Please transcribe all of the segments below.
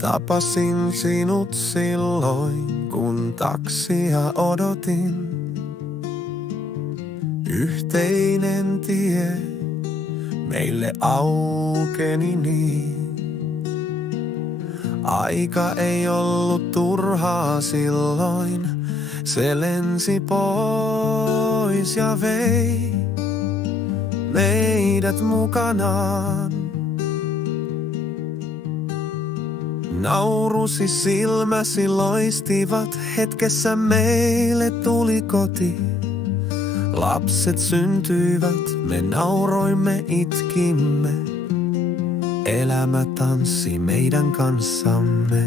Tapasin sinut silloin, kun taksia odotin. Yhteinen tie meille aukeni niin. Aika ei ollut turhaa silloin, se lensi pois ja vei meidät mukanaan. Naurusi silmäsi loistivat, hetkessä meille tuli koti. Lapset syntyivät, me nauroimme, itkimme. Elämä tanssi meidän kanssamme.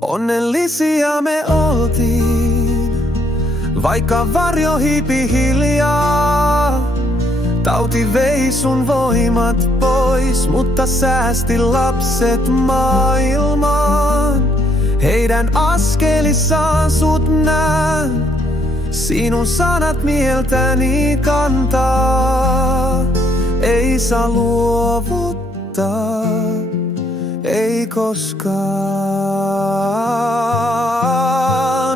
Onnellisia me oltiin, vaikka varjo hiipi hiljaa. Tauti vei sun voimat pois, mutta säästi lapset maailmaan. Heidän askelissaan sut näen, sinun sanat mieltäni kantaa. Ei saa luovuttaa, ei koskaan.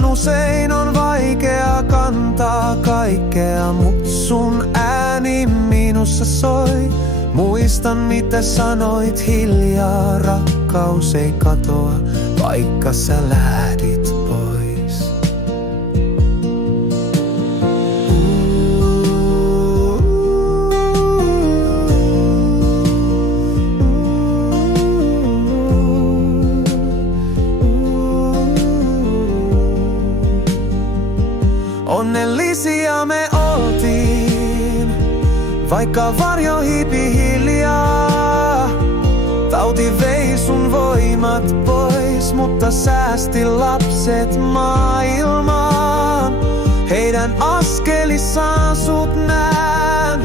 Usein on vaikea kantaa kaikkea, mut sun ääni minussa soi. Muistan mitä sanoit hiljaa, rakkaus ei katoa, vaikka sä lähdit pois. Onnellisia me oltiin, vaikka varjo hiipi hiljaa. Tauti vei sun voimat pois, mutta säästi lapset maailmaan. Heidän askelissaan sut näen,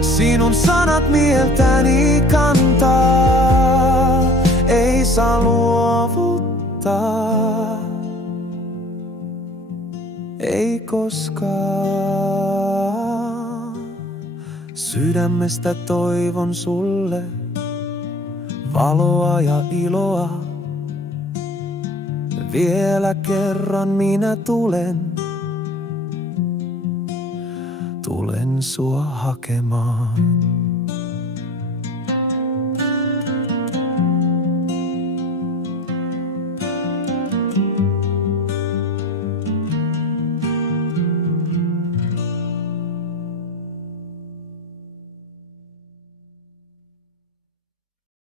sinun sanat mieltäni kantaa. Ei saa luovuttaa, ei koskaan. Sydämestä toivon sulle valoa ja iloa. Vielä kerran minä tulen sua hakemaan.